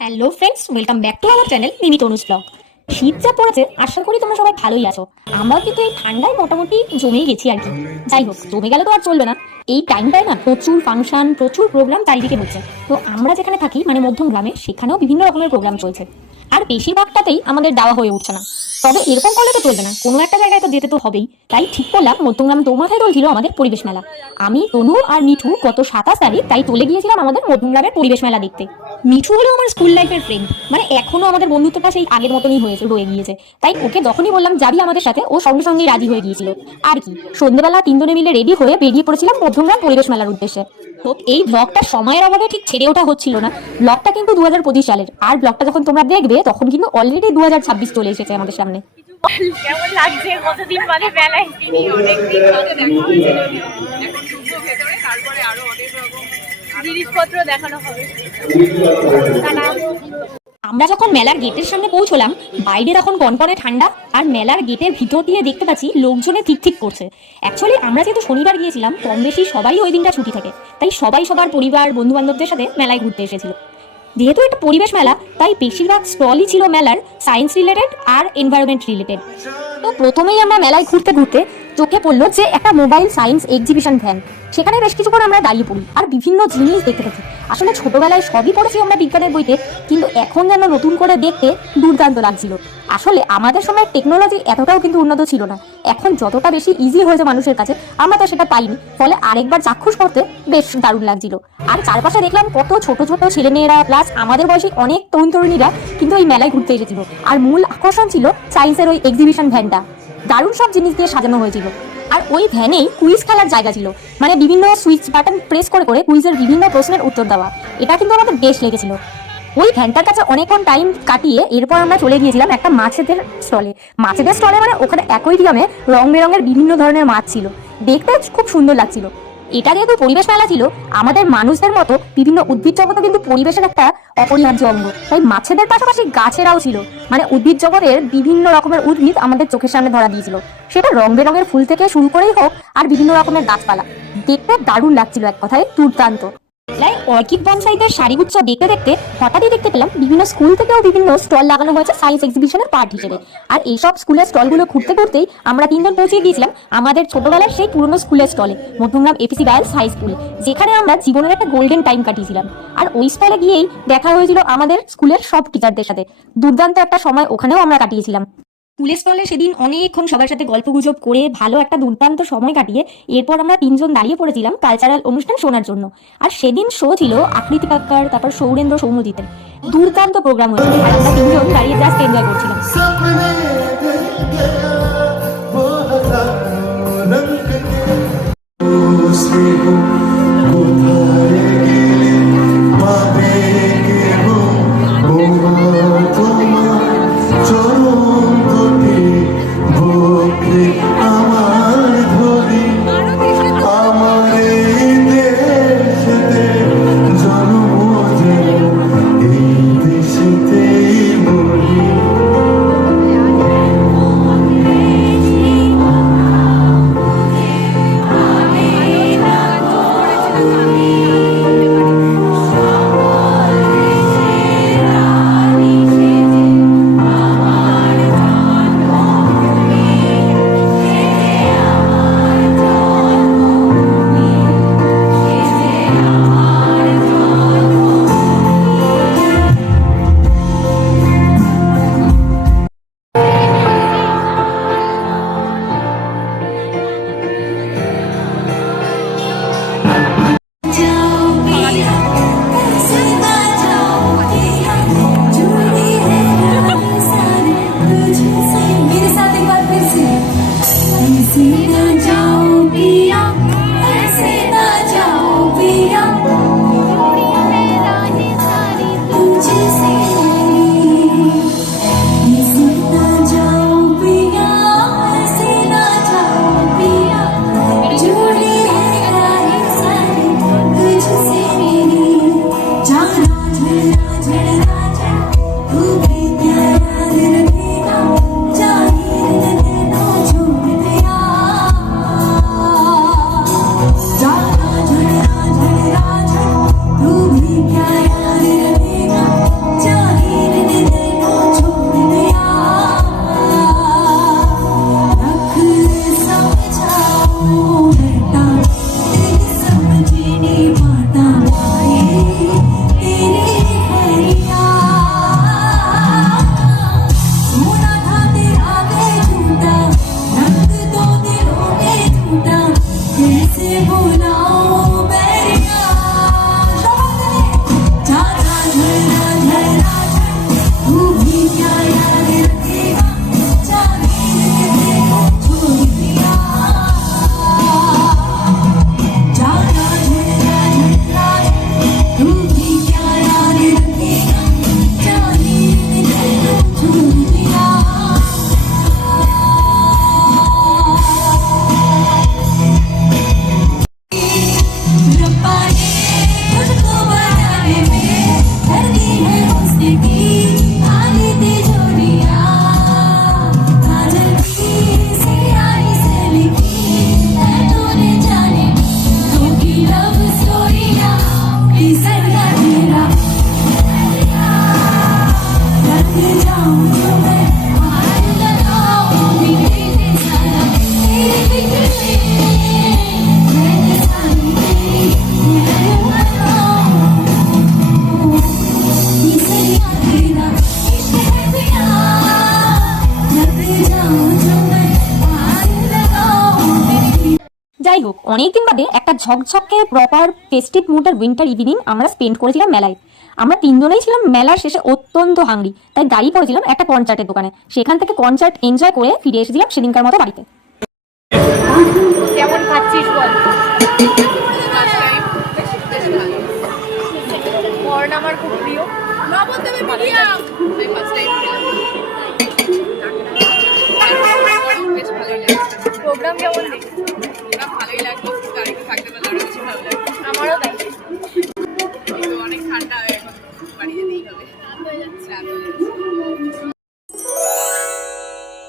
Hello friends, welcome back to our channel Mimi Tanuj blog. শীত যা পড়েছে, আশা করি তোমরা সবাই ভালোই আছো। আমরা কিন্তু এই ঠান্ডায় মোটামুটি জমেই গেছি আর কি। যাই হোক, জমে গেলে তো আর চলবে না। এই টাইমটায় না প্রচুর ফাংশন, প্রচুর প্রোগ্রাম চারিদিকে হচ্ছে। তো আমরা যেখানে থাকি মানে মধ্যম গ্রামে, সেখানেও বিভিন্ন রকমের প্রোগ্রাম চলছে। আর বেশিরভাগটাতেই আমাদের যাওয়া হয়ে উঠছে না। তবে এরকম করলে তো চলবে না, কোনো একটা জায়গায় তো যেতে তো হবেই। তাই ঠিক করলাম মধ্যমগ্রাম দৌমাথায় চলছিল আমাদের পরিবেশ মেলা। আমি, তনু আর মিঠু গত 27 তারিখ তাই চলে গিয়েছিলাম আমাদের মধ্যমগ্রামের পরিবেশ মেলা দেখতে। মিঠু হলো আমার স্কুল লাইফের ফ্রেন্ড, মানে এখনো আমাদের বন্ধুত্বটা সেই আগের মতনই রয়ে গিয়েছে। তাই ওকে যখনই বললাম যাবি আমাদের সাথে, ও সঙ্গে সঙ্গে রাজি হয়ে গিয়েছিল। আর কি, সন্ধ্যেবেলা তিনজনে মিলে রেডি হয়ে বেরিয়ে পড়েছিলাম মধ্যমগ্রাম পরিবেশ মেলার উদ্দেশ্যে। তো এই ব্লগটা সময়ের অভাবে ঠিক ছেড়ে ওঠা হচ্ছিল না। ব্লগটা কিন্তু 2025 সালের, আর ব্লগটা যখন তোমরা দেখবে তখন কিন্তু অলরেডি 2026 চলে এসেছে আমাদের সামনে। কেমন লাগছে কতদিন বাদে মেলায় অনেকদিন আগে দেখা হয়েছে, এখন ঢুকবো ভেতরে, তারপরে আরো অনেক রকম জিনিসপত্র দেখানো হবে। আমরা যখন মেলার গেটের সামনে পৌঁছলাম, বাইরে তখন কনকনে ঠান্ডা, আর মেলার গেটের ভিতর দিয়ে দেখতে পাচ্ছি লোকজনে ঠিক ঠিক করছে। অ্যাকচুয়ালি আমরা যেহেতু শনিবার গিয়েছিলাম, কম বেশি সবাই ওই দিনটা ছুটি থাকে, তাই সবাই সবার পরিবার বন্ধু বান্ধবদের সাথে মেলায় ঘুরতে এসেছিল। যেহেতু এটা পরিবেশ মেলা, তাই বেশিরভাগ স্টলই ছিল মেলার সায়েন্স রিলেটেড আর এনভায়রনমেন্ট রিলেটেড। তো প্রথমেই আমরা মেলায় ঘুরতে ঘুরতে চোখে পড়লো যে একটা মোবাইল সায়েন্স এক্সিবিশন ভ্যান। সেখানে বেশ কিছুক্ষণ আমরা দাঁড়িয়ে পড়ি আর বিভিন্ন জিনিস দেখতে থাকি। আসলে ছোটবেলায় সবই পড়েছি আমরা বিজ্ঞানের বইতে, কিন্তু এখন যেন নতুন করে দেখতে দুর্দান্ত লাগছিল। আসলে আমাদের সময় টেকনোলজি এতটাও কিন্তু উন্নত ছিল না। এখন যতটা বেশি ইজি হয়েছে মানুষের কাছে, আমরা তো সেটা পাইনি, ফলে আরেকবার চাক্ষুষ করতে বেশ দারুণ লাগছিল। আর চারপাশে দেখলাম কত ছোট ছোট ছেলেমেয়েরা প্লাস আমাদের বয়সী অনেক তরুণ তরুণীরা কিন্তু এই মেলায় ঘুরতে এসেছিল। আর মূল আকর্ষণ ছিল সায়েন্সের ওই এক্সিবিশন ভ্যানটা। দারুণ সব জিনিস দিয়ে সাজানো হয়েছিল। আর ওই ভ্যানেই কুইজ খেলার জায়গা ছিল, মানে বিভিন্ন সুইচ বাটন প্রেস করে করে কুইজের বিভিন্ন প্রশ্নের উত্তর দেওয়া। এটা কিন্তু আমাদের বেশ লেগেছিল। ওই ভ্যানটার কাছে অনেকক্ষণ টাইম কাটিয়ে এরপর আমরা চলে গিয়েছিলাম একটা মাছেদের স্টলে। মাছেদের স্টলে মানে ওখানে অ্যাকোয়ারিয়ামে রং বেরঙের বিভিন্ন ধরনের মাছ ছিল, দেখতে খুব সুন্দর লাগছিল। এটা যেহেতু পরিবেশ মেলা ছিল, আমাদের মানুষদের মতো বিভিন্ন উদ্ভিদ জগৎও কিন্তু পরিবেশের একটা অপরিহার্য অঙ্গ। তাই মাছেদের পাশাপাশি গাছেরাও ছিল, মানে উদ্ভিদ জগতের বিভিন্ন রকমের উদ্ভিদ আমাদের চোখের সামনে ধরা দিয়েছিল। সেটা রং বেরঙের ফুল থেকে শুরু করেই হোক আর বিভিন্ন রকমের গাছপালা, দেখতে দারুণ লাগছিল, এক কথায় দুর্দান্ত। অর্কিড বনসাইদের সারিগুচ্ছ দেখতে দেখতে হঠাৎই দেখতে পেলাম বিভিন্ন স্কুল থেকেও বিভিন্ন স্টল লাগানো হয়েছে সায়েন্স এক্সিবিশনের পার্ট হিসেবে। আর এইসব স্কুলের স্টলগুলো ঘুরতে ঘুরতেই আমরা তিনজন পৌঁছে গিয়েছিলাম আমাদের ছোটবেলার সেই পুরনো স্কুলের স্টলে, Madhyamgram APC girls high school, যেখানে আমরা জীবনের একটা গোল্ডেন টাইম কাটিয়েছিলাম। আর ওই স্টলে গিয়েই দেখা হয়েছিল আমাদের স্কুলের সব টিচারদের সাথে। দুর্দান্ত একটা সময় ওখানেও আমরা কাটিয়েছিলাম। স্কুলের স্টলে সেদিন অনেকক্ষণ সবার সাথে গল্প গুজব করে ভালো একটা দুর্দান্ত সময় কাটিয়ে এরপর আমরা তিনজন দাঁড়িয়ে পড়েছিলাম কালচারাল অনুষ্ঠান শোনার জন্য। আর সেদিন শো ছিল আকৃতি কাক্কার, তারপর সৌরেন্দ্র সৌম্যজিতের। দুর্দান্ত প্রোগ্রাম হয়েছিল আর আমরা তিনজন দাঁড়িয়ে জাস্ট এনজয় করছিলাম। অনেকদিন বাদে একটা ঝকঝকে প্রপার ফেস্টিভ মুডের উইন্টার ইভিনিং আমরা স্পেন্ড করেছিলাম মেলায়। আমরা তিনজনেই ছিলাম মেলার শেষে অত্যন্ত হাংরি, তাই দাঁড়িয়ে পড়েছিলাম একটা কনসার্টের দোকানে। সেখান থেকে কনসার্ট এনজয় করে ফিরে এসেছিলাম সেদিনকার মতো বাড়িতে। কেমন খাচ্ছিস বল? কর্ন আমার খুব প্রিয়। প্রোগ্রাম কেমন দেখছিস?